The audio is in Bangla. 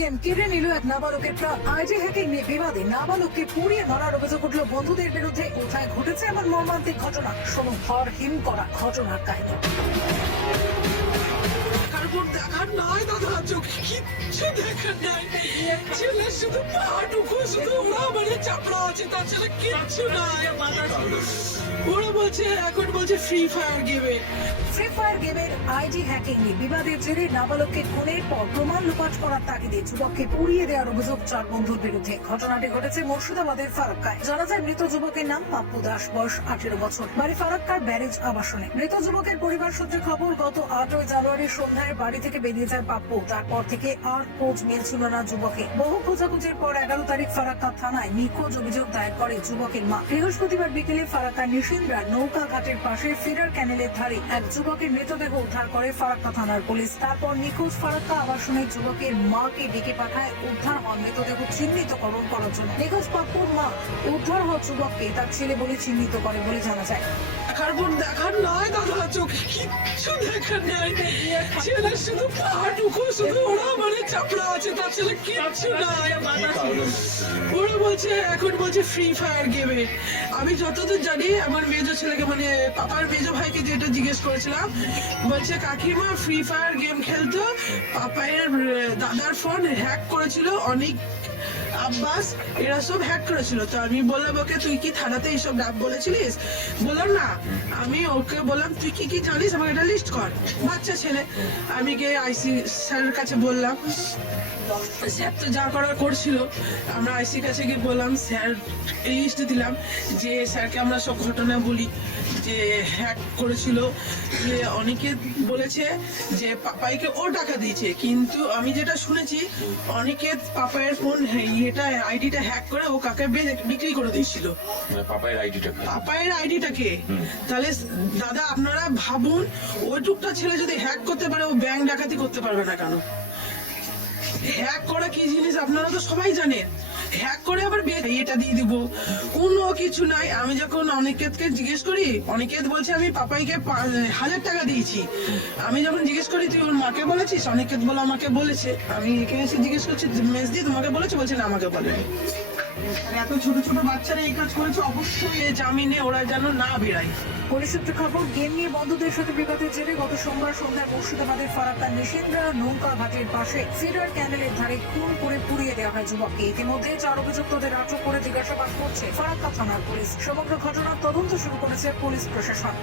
গেম কেড়ে নিল এক নাবালকের প্রাণ। আইজি হ্যাকিং নিয়ে বিবাদে নাবালককে পুড়িয়ে মারার অভিযোগ উঠল বন্ধুদের বিরুদ্ধে। কোথায় ঘটেছে এমন মর্মান্তিক ঘটনা? শোনো হর হিম করা ঘটনার কাহিনী। দেখার নাই দাদা, চোখে কিচ্ছু দেখার নাই। ছেলে শুধু পাটুকু শুধু ওরা চাপড়া আছে, তাছাড়া কিচ্ছু নাই। বলছে, এখন বলছে ফ্রি ফায়ার ফ্রি ফায়ার গেমের আইডি হ্যাকিং বিবাদের জেরে নাবালককে খুনের পর প্রমাণ লুপাট করার তাগিদে যুবককে পুড়িয়ে দেওয়ার অভিযোগ চার বন্ধুর বিরুদ্ধে। ঘটনাটি ঘটেছে মুর্শিদাবাদের ফারাক্কায়। জানা যায়, মৃত যুবকের নাম পাপ্পু দাস, বয়স আঠেরো বছর। বাড়ি ফারাক্কার ব্যারেজ আবাসনে। মৃত যুবকের পরিবার সূত্রে খবর, গত আটই জানুয়ারি সন্ধ্যায় বাড়ি থেকে বেরিয়ে যায় পাপ্পু। তারপর থেকে আর খোঁজ মিলছিল না যুবকে। বহু খোঁজাখুঁজির পর এগারো তারিখ ফারাক্কা থানায় নিখোঁজ অভিযোগ দায়ের করে যুবকের মা। বৃহস্পতিবার বিকেলে ফারাক্কা নিশিন্দ্রা নৌকা ঘাটের পাশে ফিডার ক্যানেলের ধারে এক যুবকের মৃতদেহ উদ্ধার করে ফারাক্কা থানার পুলিশ। তারপর নিখোঁজ ফারাক্কা আবাসনে যুবকের মাকে ডেকে পাঠায় উদ্ধার হন মৃতদেহ চিহ্নিতকরণ করার জন্য। নিখোঁজ পাপ্পুর মা উদ্ধার হওয়া যুবককে তার ছেলে বলে চিহ্নিত করে বলে জানা যায়। দেখার পর দেখার নাই দাদা চোখে কিচ্ছু দেখার নাই। ছেলে শুধু পাটুকু শুধু ওরা মানে চাপড়া আছে তাছাড়া কিচ্ছু নাই। ওরা বলছে, এখন বলছে ফ্রি ফায়ার গেমে আমি যতদূর জানি, আমার মেজো ছেলেকে মানে পাপার মেজো ভাইকে যেটা জিজ্ঞেস করেছিলাম, বলছে, কাকিমা ফ্রি ফায়ার গেম খেলতো। পাপায়ের দাদার ফোন হ্যাক করেছিল, অনেক, আব্বাস, এরা সব হ্যাক করেছিল। তো আমি বললাম, ওকে, তুই কি থানাতে এইসব ডাক বলেছিলিস? বললাম, না, আমি ওকে বললাম, তুই কি কি জানিস? আমাকে একটা লিস্ট কর। বাচ্চা ছেলে, আমি গিয়ে আইসি স্যারের কাছে বললাম, স্যার তো যা করার করছিল। আমরা আইসির কাছে গিয়ে বললাম স্যার এই লিস্টে দিলাম যে স্যারকে আমরা সব ঘটনা বলি যে হ্যাক করেছিল। যে অনেকে বলেছে যে পাপাইকে ও টাকা দিয়েছে। কিন্তু আমি যেটা শুনেছি অনেকে পাপায়ের ফোন ইয়েটা আইডিটা হ্যাক করে ও কাকে বিক্রি করে দিয়েছিল। মানে পাপায়ের আইডিটা পাপায়ের আইডিটাকে তাহলে দাদা আপনারা ভাবুন ওইটুকটা ছেলে যদি হ্যাক করতে পারে ও ব্যাংক ডাকাতি করতে পারবে না কেন? হ্যাক করা কি জিনিস আপনারা তো সবাই জানেন। হ্যাক করে আবার এটা দিয়ে দিব। কোনো কিছু নাই। আমি যখন অনিকেতকে জিজ্ঞেস করি, অনিকেত বলছে, আমি পাপাইকে হাজার টাকা দিয়েছি। আমি যখন জিজ্ঞেস করি, তুই ওর মাকে বলেছিস? অনিকেত বলে, আমাকে বলেছে। আমি এখানে এসে জিজ্ঞেস করছি মেস দিয়ে তোমাকে বলেছে? বলছে, না, আমাকে আর এত ছোট ছোট বাচ্চারা এই কাজ করেছে, অবশ্যই এ জামিনে ওরা যেন না বেরায়। পুলিশ খবর, গেম নিয়ে বন্ধুদের সাথে বিবাদের জেরে গত সোমবার সন্ধ্যায় মুর্শিদাবাদের ফারাক্কা নিশিন্দ্রা নৌকা ঘাটের পাশে ফিডার ক্যানেলের ধারে খুন করে পুড়িয়ে দেওয়া হয় যুবককে। ইতিমধ্যে চার অভিযুক্তদের আটক করে জিজ্ঞাসাবাদ করছে ফারাক্কা থানার পুলিশ। সমগ্র ঘটনার তদন্ত শুরু করেছে পুলিশ প্রশাসন।